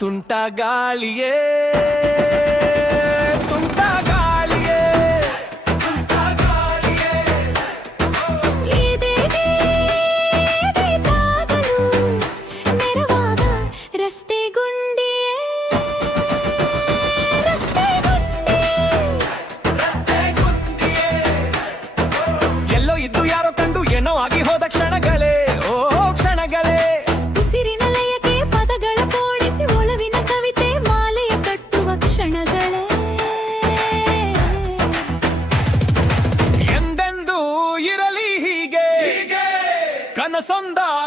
తుంట గాలియే. 遊んだ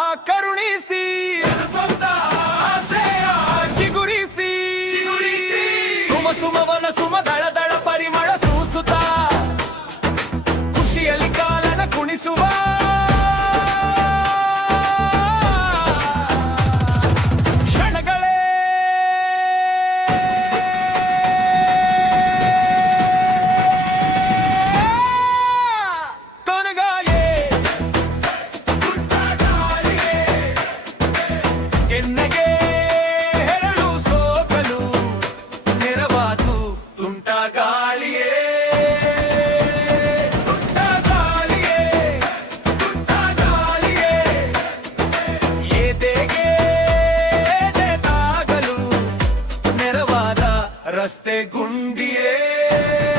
रस्ते गुंडिए।